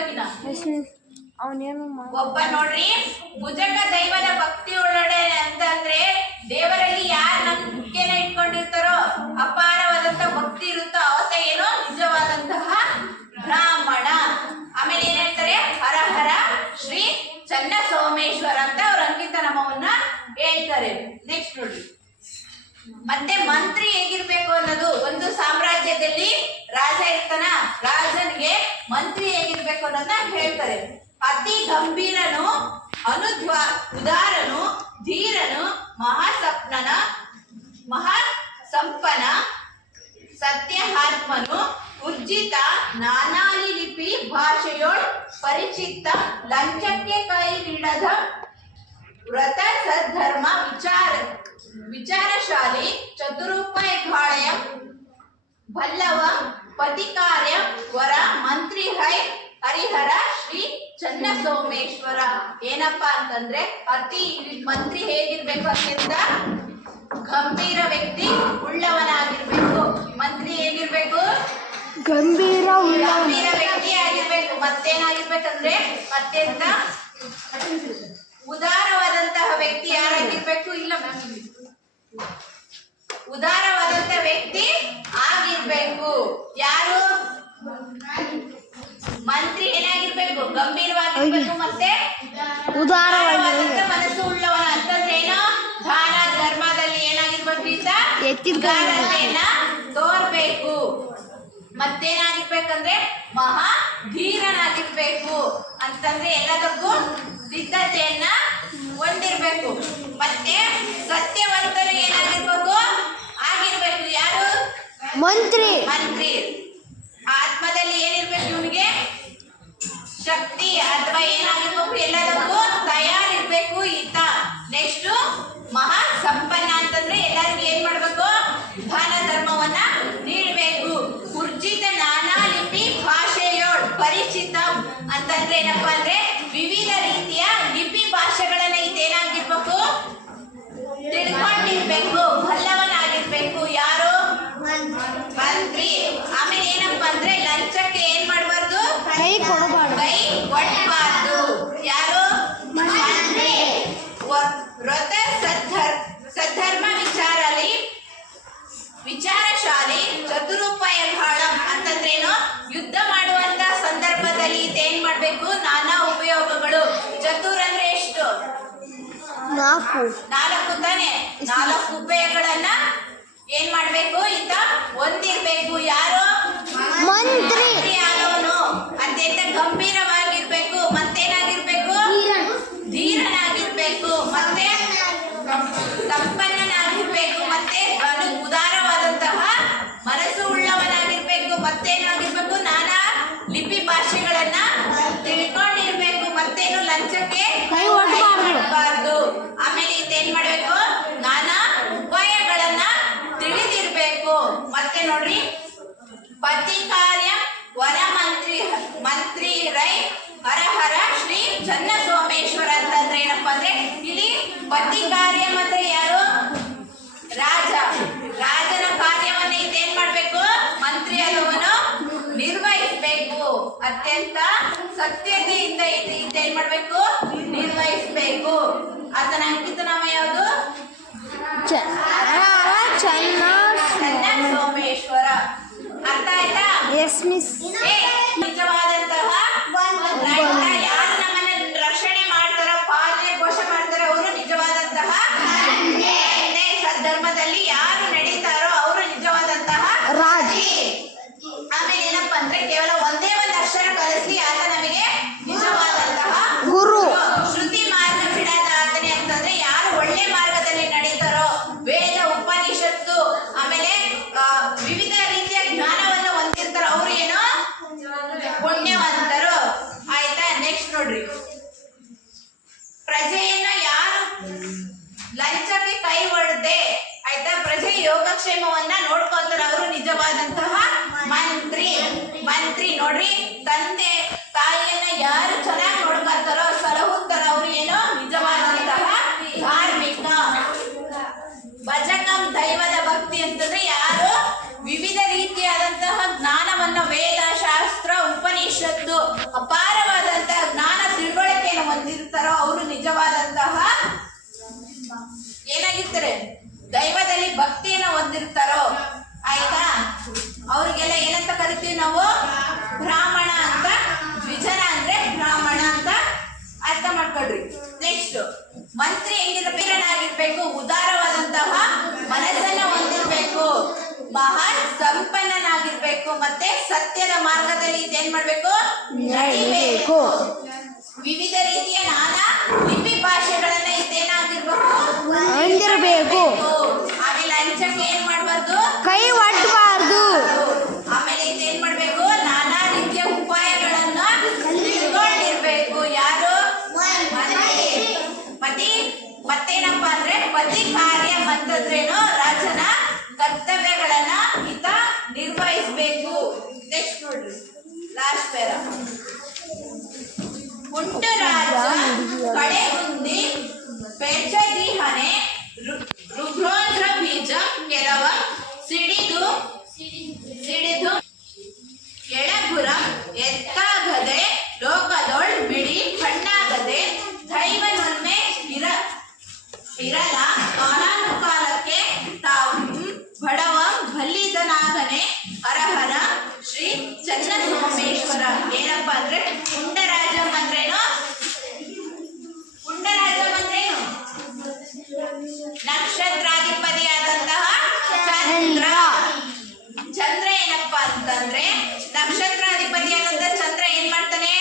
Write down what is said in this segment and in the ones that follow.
ಇವಾಗಿನ ಅವನೇನು ಒಬ್ಬ ನೋಡ್ರಿ ಭುಜಂಗ ದೈವದ ಭಕ್ತಿ ಒಳಗಡೆ ಅಂತಂದ್ರೆ ದೇವರಲ್ಲಿ ಯಾರು ನಂಬಿಕೆನ ಇಟ್ಕೊಂಡಿರ್ತಾರೋ ಅಪಾರವಾದಂತ ಭಕ್ತಿ ಇರುತ್ತೋ ಅವತ್ತ ಏನೋ ನಿಜವಾದಂತಹ ಬ್ರಾಹ್ಮಣ. ಆಮೇಲೆ ಏನ್ ಹೇಳ್ತಾರೆ, ಹರ ಹರ ಶ್ರೀ ಚನ್ನ ಸೋಮೇಶ್ವರ ಅಂತ ಅವ್ರ ಅಂಕಿತ ನಾಮವನ್ನ ಹೇಳ್ತಾರೆ. ನೆಕ್ಸ್ಟ್ ನೋಡ್ರಿ, ಮತ್ತೆ ಮಂತ್ರಿ ಹೇಗಿರ್ಬೇಕು ಅನ್ನೋದು. ಒಂದು ಸಾಮ್ರಾಜ್ಯದಲ್ಲಿ ರಾಜ ಇರ್ತಾನ, ರಾಜನಿಗೆ ಮಂತ್ರಿ ಹೇಗಿರ್ಬೇಕು ಅನ್ನೋದನ್ನ ಹೇಳ್ತಾರೆ. ಅತಿ ಗಂಭೀರನು, ಉದಾರನು, ಧೀರನು, ಮಹಾಸಂಪನ, ಸತ್ಯಾತ್ಮನು, ಉರ್ಜಿತ, ನಾನಾಲಿ ಲಿಪಿ ಭಾಷೆಯೋಳ್ ಪರಿಚಿತ, ಲಂಚಕ್ಕೆ ಕೈ ನೀಡದ, ವ್ರತ ಸದ್ಧರ್ಮ ವಿಚಾರಶಾಲಿ, ಚತುರುಪಾಯ ಘಾಳಯ ಬಲ್ಲವ, ಪತಿಕಾರ್ಯ ವರ, ಮಂತ್ರಿ ಹೈ ಹರಿಹರ ಶ್ರೀ ಚನ್ನ ಸೋಮೇಶ್ವರ. ಏನಪ್ಪಾ ಅಂತಂದ್ರೆ ಅತಿ ಮಂತ್ರಿ ಹೇಗಿರ್ಬೇಕು ಅಂತ ಗಂಭೀರ ವ್ಯಕ್ತಿ ಉಳ್ಳವನಾಗಿರ್ಬೇಕು. ಮಂತ್ರಿ ಹೇಗಿರ್ಬೇಕು, ಗಂಭೀರ ವ್ಯಕ್ತಿ ಆಗಿರ್ಬೇಕು. ಮತ್ತೇನಾಗಿರ್ಬೇಕಂದ್ರೆ ಅತ್ಯಂತ ಉದಾರವಾದಂತಹ ವ್ಯಕ್ತಿ ಯಾರಾಗಿರ್ಬೇಕು, ಇಲ್ಲ ಉದಾರವಾದಂತ ವ್ಯಕ್ತಿ ಆಗಿರ್ಬೇಕು. ಯಾರು ಮಂತ್ರಿ ಏನಾಗಿರ್ಬೇಕು, ಗಂಭೀರವಾಗಿರ್ಬೇಕು, ಮತ್ತೆ ಉದಾರವಾದಂತ ಮನಸ್ಸು ಉಳ್ಳವನ. ಅಂತಂದ್ರೆ ಏನೋ ದಾನ ಧರ್ಮದಲ್ಲಿ ಏನಾಗಿರ್ಬೇಕು, ಉದಾರತೆಯನ್ನ ತೋರ್ಬೇಕು. ಮತ್ತೇನಾಗಿರ್ಬೇಕಂದ್ರೆ ಮಹಾ ಧೀರನಾಗಿರ್ಬೇಕು. ಅಂತಂದ್ರೆ ಎಲ್ಲದಕ್ಕೂ ಸಿದ್ಧತೆಯನ್ನ ಹೊಂದಿರ್ಬೇಕು. ಮತ್ತೆ ಸತ್ಯವಂತರು ಏನಾಗಿರ್ಬೇಕು ಆಗಿರ್ಬೇಕು. ಯಾರು ಮಂತ್ರಿ ಆತ್ಮದಲ್ಲಿ ಏನಿರ್ಬೇಕು, ಇವನಿಗೆ ಶಕ್ತಿ ಅಥವಾ ಏನಾಗಿರ್ಬೇಕು, ಎಲ್ಲದಕ್ಕೂ ತಯಾರಿರ್ಬೇಕು ಈತ. ನೆಕ್ಸ್ಟ್ ಮಹಾ ಸಂಪನ್ನ ಅಂತಂದ್ರೆ ಎಲ್ಲರಿಗೂ ಏನ್ ಮಾಡ್ಬೇಕು, ದಾನ ಧರ್ಮವನ್ನ ನೀಡಬೇಕು. ಉರ್ಜಿತ, ನಾನಾ ಲಿಪಿ ಭಾಷೆಯೋಳ್ ಪರಿಚಿತ ಅಂತಂದ್ರೆ ಏನಪ್ಪಾ ಅಂದ್ರೆ ವಿವಿಧ ರೀತಿಯ ಲಿಪಿ ಭಾಷೆಗಳನ್ನ ಇದೇನಾಗಿರ್ಬೇಕು, ತಿಳ್ಕೊಂಡಿರ್ಬೇಕು, ಬಲ್ಲವನಾಗಿರ್ಬೇಕು. ಯಾರು ಮಂತ್ರಿ. ಆಮೇಲೆ ಏನಪ್ಪಾ ಅಂದ್ರೆ ಲಂಚಕ್ಕೆ ಏನ್ ಮಾಡಬಾರ್ದು, ಕೈ ಕೊಡಬಾರ್ದು. ಯಾರು ಮಂತ್ರಿ. ವ್ರತ ಸದ್ಧರ್ಮ ವಿಚಾರಶಾಲಿ, ಚತುರುಪಾಯ ಘಾಳಂ ಅಂತಂದ್ರೇನು, ಯುದ್ಧ ಮಾಡುವಂತ ಸಂದರ್ಭದಲ್ಲಿ ಇದೇನ್ ಮಾಡ್ಬೇಕು, ನಾನಾ ಉಪಯೋಗಗಳು. ಚತುರ್ ಅಂದ್ರೆ ಎಷ್ಟು, ನಾಲ್ಕು ತಾನೆ. 4 ಉಪಯೋಗಗಳನ್ನ ಏನ್ ಮಾಡ್ಬೇಕು, ಈತ ಹೊಂದಿರ್ಬೇಕು. ಯಾರು ಮಂತ್ರಿ ಆದವನು ಅತ್ಯಂತ ಗಂಭೀರವಾಗಿರ್ಬೇಕು, ಮತ್ತೇನಾಗಿರ್ಬೇಕು, ಧೀರನಾಗಿರ್ಬೇಕು, ಮತ್ತೆ ಸಂಪನ್ನನಾಗಿರ್ಬೇಕು, ಮತ್ತೆ ಉದಾರವಾದಂತಹ ಮನಸ್ಸು ಉಳ್ಳವನಾಗಿರ್ಬೇಕು, ಮತ್ತೇನಾಗಿರ್ಬೇಕು, ನಾನಾ ಲಿಪಿ ಭಾಷೆಗಳನ್ನ ತಿಳ್ಕೊಂಡಿರ್ಬೇಕು, ಮತ್ತೇನು ಲಂಚಕ್ಕೆ ಕೈ ಕೊಡಬಾರ್ದು. ಆಮೇಲೆ ಇದೇನ್ ಮಾಡ್ಬೇಕು, ನಾನಾ ಉಪಾಯಗಳನ್ನ ತಿಳಿದಿರ್ಬೇಕು. ಮತ್ತೆ ನೋಡ್ರಿ, ಪತಿ ಕಾರ್ಯ ವರ, ಮಂತ್ರಿ ರೈ ಹರ ಹರ ಶ್ರೀ ಚನ್ನ ಸೋಮೇಶ್ವರ ಅಂತಂದ್ರೆ ಏನಪ್ಪಾ ಅಂದ್ರೆ ಇಲ್ಲಿ ಪತಿ ಕಾರ್ಯ ಮತ್ತೆ ಯಾರು, ರಾಜನ ಕಾರ್ಯವನ್ನ ಇದೇನ್ ಮಾಡ್ಬೇಕು, ಮಂತ್ರಿ ಆದವನು ನಿರ್ವಹಿಸ್ಬೇಕು. ಅತ್ಯಂತ ಸತ್ಯತೆಯಿಂದ ಇದೇನ್ ಮಾಡ್ಬೇಕು, ನಿರ್ವಹಿಸ್ಬೇಕು. ಆತನ ಅಂಕಿತ ನಾಮ ಯಾವುದು, ಚನ್ನ ಸೋಮೇಶ್ವರ. ಅರ್ಥ ಆಯ್ತಾ? Yes miss. ನಿಜವಾದಂತಹ ಯಾರು ನಮ್ಮನ್ನ ರಕ್ಷಣೆ ಮಾಡ್ತಾರ, ಪಾಲನೆ ಪೋಷ ಮಾಡ್ತಾರ, ಅವರು ನಿಜವಾದಂತಹ ಸದ್ಧರ್ಮದಲ್ಲಿ ಯಾರು ನಡೀತಾರೋ ಅವರು ನಿಜವಾದಂತಹ ರಾಜಿ. ಆಮೇಲೆ ಏನಪ್ಪಾ ಅಂದ್ರೆ ಕೇವಲ ಒಂದೇ ಒಂದು ಅಕ್ಷರ ಕಲಿಸಿ ಆತ ನಮಗೆ ನಿಜವಾದಂತಹ ಗುರು. ಶ್ರುತಿ ಮಾರ್ಗ ಬಿಡದ ಆತನೇ ಅಂತಂದ್ರೆ ಯಾರು ಒಳ್ಳೆ ಮಾರ್ಗದಲ್ಲಿ ನಡೀತಾರೋ, ವೇದ ಉಪನಿಷತ್ತು ಆಮೇಲೆ ವಿವಿಧ ರೀತಿಯ ಜ್ಞಾನವನ್ನು ಹೊಂದಿರ್ತಾರೋ ಅವ್ರು ಏನೋ ಪುಣ್ಯವಂತರು. ಆಯ್ತಾ? ನೆಕ್ಸ್ಟ್ ನೋಡ್ರಿ, ಪ್ರಜೆಯನ್ನ ಯಾರು ಲಂಚಕ್ಕೆ ಕೈ ಒಡ್ದೆ, ಆಯ್ತಾ, ಪ್ರಜೆ ಯೋಗಕ್ಷೇಮವನ್ನ ನೋಡ್ಕೋತಾರ ಅವರು ನಿಜವಾದಂತಹ ಮಂತ್ರಿ. ನೋಡ್ರಿ, ತಂದೆ ತಾಯಿಯನ್ನ ಯಾರು ಚೆನ್ನಾಗಿ ನೋಡ್ಕೊತಾರೋ, ಸಲಹುತ್ತಾರ, ಅವ್ರು ಏನೋ ನಿಜವಾದಂತಹ ಧಾರ್ಮಿಕ. ಭಜಕಂ ದೈವದ ಭಕ್ತಿ ಅಂತಂದ್ರೆ ಯಾರು ವಿವಿಧ ರೀತಿಯಾದಂತಹ ಜ್ಞಾನವನ್ನ, ವೇದ ಶಾಸ್ತ್ರ ಉಪನಿಷತ್ತು ಅಪಾರ ಆಯ್ತಾ? ಅವ್ರಿಗೆಲ್ಲ ಏನಂತ ಕರಿತೀವಿ ನಾವು? ಬ್ರಾಹ್ಮಣ ಅಂತ. ದ್ವಿಜನ ಅಂದ್ರೆ ಬ್ರಾಹ್ಮಣ ಅಂತ ಅರ್ಥ ಮಾಡ್ಕೊಳ್ರಿ. ನೆಕ್ಸ್ಟ್, ಮಂತ್ರಿ ಹೆಂಗಿರಬೇಕಾಗಿರ್ಬೇಕು? ಉದಾರವಾದಂತಹ ಮನಸ್ಸನ್ನ ಹೊಂದಿರ್ಬೇಕು, ಮಹಾನ್ ಸಂಪನ್ನನಾಗಿರ್ಬೇಕು, ಮತ್ತೆ ಸತ್ಯದ ಮಾರ್ಗದಲ್ಲಿ ಇದೇನ್ ಮಾಡ್ಬೇಕು? ನಡಿಬೇಕು. ವಿವಿಧ ರೀತಿಯ ನಾನಾ ಲಿಪಿ ಭಾಷೆಗಳನ್ನ ಇದೇನಾಗಿರ್ಬೇಕು? ಹೊಂದಿರಬೇಕು. ಆಮೇಲೆ ಲಂಚಕ್ಕೆ ಏನ್ ಮಾಡ್ಬಾರ್ದು? ಕೈ ಒಡ್ಡಬಾರ್ದು. ಆಮೇಲೆ ಇದೇನ್ ಮಾಡ್ಬೇಕು? ನಾನಾ ರೀತಿಯ ಉಪಾಯಗಳನ್ನ ತಿಳ್ಕೊಂಡಿರ್ಬೇಕು. ಯಾರು? ಪತಿ. ಮತ್ತೇನಪ್ಪ ಅಂದ್ರೆ ಪತಿ ಕಾರ್ಯ ಅಂತಂದ್ರೇನು? ರಾಜನ ಕರ್ತವ್ಯಗಳನ್ನ ಈತ ನಿರ್ವಹಿಸಬೇಕು. ನೆಕ್ಸ್ಟ್ ನೋಡ್ರಿ, ಲಾಸ್ಟ್ ಪೇರ. ಪುಂಡರಾಜ ಕಡೆ ಮುಂದಿ ಪೆಚ್ಚದಿಹನೆ ರುದ್ರೋದ್ರ ಬೀಜ ಕೆಲವ ಸಿಡಿದು ಎಳಗುರ ಎತ್ತಾಗದೆ ಲೋಕದೊಳ್ ಬಿಡಿ ಕಣ್ಣಾಗದೆ ದೈವನೊನ್ನೆ ಇರಲ ಕಾಲಾನುಕಾಲಕ್ಕೆ ತಾವು ಬಡವ ಬಲ್ಲಿದನಾಗನೆ ಹರಹರ ಶ್ರೀ ಚನ್ನ ಸೋಮೇಶ್ವರ. ಏನಪ್ಪಾ ಅಂದ್ರೆ ಪುಂಡರಾಜಂ ಅಂದ್ರೇನು? ಪುಂಡರಾಜಂ ಅಂದ್ರೇನು? ನಕ್ಷತ್ರಾಧಿಪತಿಯಾದಂತಹ ಚಂದ್ರ. ಚಂದ್ರ ಏನಪ್ಪಾ ಅಂತಂದ್ರೆ, ನಕ್ಷತ್ರಾಧಿಪತಿಯಾದಂತಹ ಚಂದ್ರ ಏನ್ ಮಾಡ್ತಾನೆ?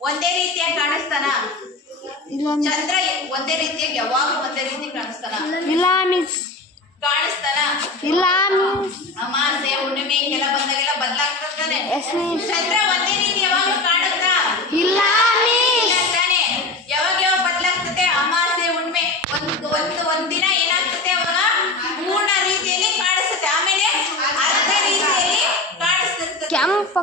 ಒಂದೇ ರೀತಿಯಾಗಿ ಕಾಣಿಸ್ತಾನ? ಚಂದ್ರ ಒಂದೇ ರೀತಿಯಾಗಿ ಯಾವಾಗ ಒಂದೇ ರೀತಿ ಕಾಣಿಸ್ತಾನ? ಇಲ್ಲ ಮಿಸ್. ಕಾಣಿಸ್ತಾನ? ಇಲ್ಲ ಮಿಸ್. ಅಮಾಸೆ ಹುಣ್ಣಿಮೆ ಹಿಂಗೆಲ್ಲ ಬಂದಾಗೆಲ್ಲ ಬದಲಾಗ್ತಾನೆ. Yes miss. ಚಂದ್ರ ಒಂದೇ ರೀತಿ ಯಾವಾಗ್ಲೂ ಕಾಣುತ್ತಾ? ಇಲ್ಲ ಮಿಸ್. ತಾನೆ. ಯಾವಾಗ ಬದಲಾಗ್ತದೆ? ಅಮಾಸೆ ಹುಣ್ಣಿಮೆ ಒಂದಿನ ಏನಾಗ್ತದೆ? ಅವಾಗ ಪೂರ್ಣ ರೀತಿಯಲ್ಲಿ ಕಾಣಿಸುತ್ತೆ, ಆಮೇಲೆ ಅರ್ಧ ರೀತಿಯಲ್ಲಿ ಕಾಣಿಸ್ತಿರ್ತದೆ. ಕೆಂಪು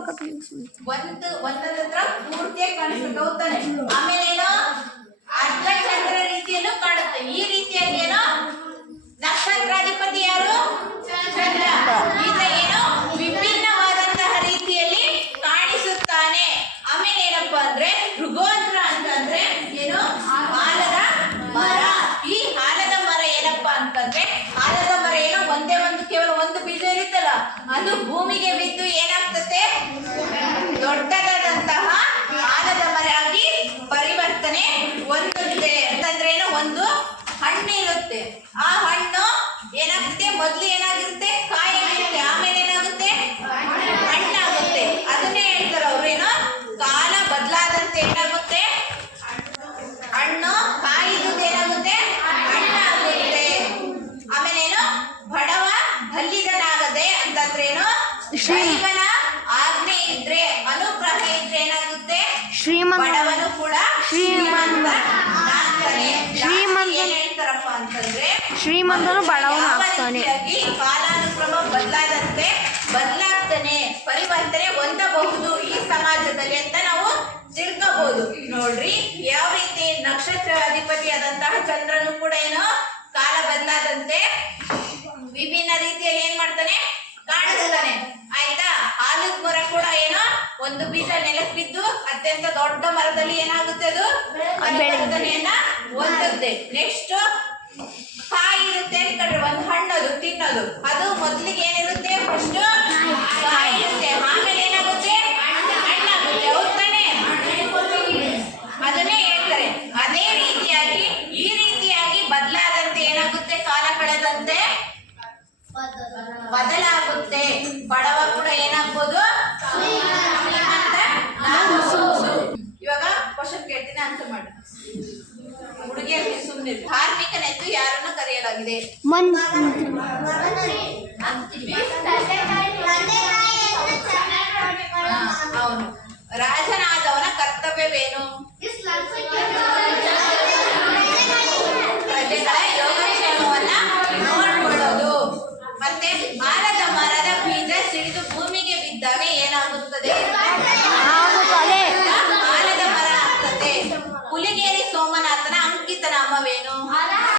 ಒಂದರ ಪೂರ್ತಿಯಾಗಿ ಕಾಣಿಸುತ್ತೆ, ಹೌದಾನೆ? ಆಮೇಲೆ ಏನು? ಅರ್ಧ ಚಂದ್ರ ರೀತಿಯಲ್ಲೂ ಕಾಣುತ್ತೆ. ಈ ರೀತಿಯಾಗಿ ಏನೋ ನಕ್ಷತ್ರಾಧಿಪತಿ ಯಾರು? ಚಂದ್ರ. ಈತ ಏನು? ವಿಭಿನ್ನವಾದಂತಹ ರೀತಿಯಲ್ಲಿ ಕಾಣಿಸುತ್ತಾನೆ. ಆಮೇಲೆ ಏನಪ್ಪಾ ಅಂದ್ರೆ ಮೃಗೋಂದ್ರ ಅಂತಂದ್ರೆ ಏನು? ಆಲದ ಮರ. ಈ ಆಲದ ಮರ ಏನಪ್ಪಾ ಅಂತಂದ್ರೆ, ಆಲದ ಮರ ಏನೋ ಒಂದೇ ಕೇವಲ ಒಂದು ಬೀಜ ಇರುತ್ತಲ್ಲ, ಅದು ಭೂಮಿಗೆ ಬಿದ್ದು ಏನಾಗ್ತದೆ? ದೊಡ್ಡದಾದಂತಹ ಆಲದ ಮರ ಆಗಿ ಪರಿವರ್ತನೆ ಹೊಂದುತ್ತೆ. ಅಂತಂದ್ರೇನು? ಒಂದು ಹಣ್ಣು ಇರುತ್ತೆ, ಆ ಹಣ್ಣು ಏನಾಗುತ್ತೆ? ಮೊದ್ಲು ಏನಾಗಿರುತ್ತೆ? ಕಾಯಾಗಿರುತ್ತೆ, ಆಮೇಲೆ ಏನಾಗುತ್ತೆ? ಹಣ್ಣಾಗುತ್ತೆ. ಅದನ್ನೇ ಹೇಳ್ತಾರೆ ಅವ್ರು, ಏನು? ಕಾಲ ಬದಲಾದಂತೆ ಏನಾಗುತ್ತೆ? ಹಣ್ಣು ಕಾಯಿದುದು ಏನಾಗುತ್ತೆ? ಹಣ್ಣಾಗುತ್ತೆ. ಆಮೇಲೆ ಏನು? ಬಡವ ಬಲ್ಲಿದನಾಗದೆ ಅಂತಂದ್ರೇನು? ದೈವನ ಆಜ್ಞೆ ಇದ್ರೆ, ಅನುಗ್ರಹ ಇದ್ರೆ ಏನಾಗುತ್ತೆ? ಬಡವನು ಕೂಡ ಶ್ರೀಮಂತನಾಗ್ತಾನೆ. ಏನ್ ಹೇಳ್ತಾರಪ್ಪ ಅಂತಂದ್ರೆ, ಶ್ರೀಮಂತನು ಬಡವನು ಆಗ್ತಾನೆ. ಕಾಲಾನುಕ್ರಮ ಬದಲಾಗ್ತಾನೆ, ಪರಿವರ್ತನೆ ಹೊಂದಬಹುದು ಈ ಸಮಾಜದಲ್ಲಿ ಅಂತ ನಾವು ತಿಳ್ಕೋಬಹುದು. ನೋಡ್ರಿ ಯಾವ ರೀತಿ ನಕ್ಷತ್ರ ಅಧಿಪತಿಯಾದಂತಹ ಚಂದ್ರನು ಕೂಡ ಏನೋ ಕಾಲ ಬದಲಾದಂತೆ ವಿಭಿನ್ನ ರೀತಿಯಲ್ಲಿ ಏನ್ ಮಾಡ್ತಾನೆ? ಕಾಣಿಸ್ತಾನೆ. ಆಯ್ತಾ? ಆಲದ ಮರ ಕೂಡ ಏನೋ ಒಂದು ಬೀಜ ನೆಲಕ್ಕೆ ಬಿದ್ದು ಅತ್ಯಂತ ದೊಡ್ಡ ಮರದಲ್ಲಿ ಏನಾಗುತ್ತೆ? ಅದು ಪರಿವರ್ತನೆಯನ್ನ ಹೊಂದುತ್ತೆ. ನೆಕ್ಸ್ಟ್ ಕಾಯಿ ಇರುತ್ತೆ ಅನ್ಕೊಂಡ್ರೆ, ಒಂದು ಹಣ್ಣದು ತಿನ್ನೋದು, ಅದು ಮೊದ್ಲಿಗೆ ಏನಿರುತ್ತೆ? ಫಸ್ಟ್ ಕಾಯಿ ಇರುತ್ತೆ, ಆಮೇಲೆ ಏನಾಗುತ್ತೆ? ಹಣ್ಣಾಗುತ್ತೆ, ಹೌದಾನೆ? ಅದನ್ನೇ ಹೇಳ್ತಾರೆ. ಅದೇ ರೀತಿಯಾಗಿ ಈ ರೀತಿಯಾಗಿ ಬದಲಾದಂತೆ ಏನಾಗುತ್ತೆ? ಕಾಲ ಕಳೆದಂತೆ ಬದಲಾಗುತ್ತೆ. ಬಡವ ಕೂಡ ಏನಾಗ್ಬೋದು? ಶ್ರೀಮಂತ ಆಗಬಹುದು. ಇವಾಗ ಕ್ವಶನ್ ಕೇಳ್ತೀನಿ, ಆನ್ಸರ್ ಮಾಡಿ. ಹುಡುಗಿಯರಿಗೆ ಸುಮ್ಮನೆ. ಧಾರ್ಮಿಕನೆಂದು ಯಾರನ್ನು ಕರೆಯಲಾಗಿದೆ? ಅವನು. ರಾಜನಾದವನ ಕರ್ತವ್ಯವೇನು? ಪ್ರಜೆಗಳ ಯೋಗಕ್ಷೇಮವನ್ನ ನೋಡ್ಕೊಳ್ಳೋದು. ಮತ್ತೆ ಆಲದ ಮರದ ಬೀಜ ಸಿಡಿದು ಭೂಮಿಗೆ ಬಿದ್ದಾಗ ಏನಾಗುತ್ತದೆ?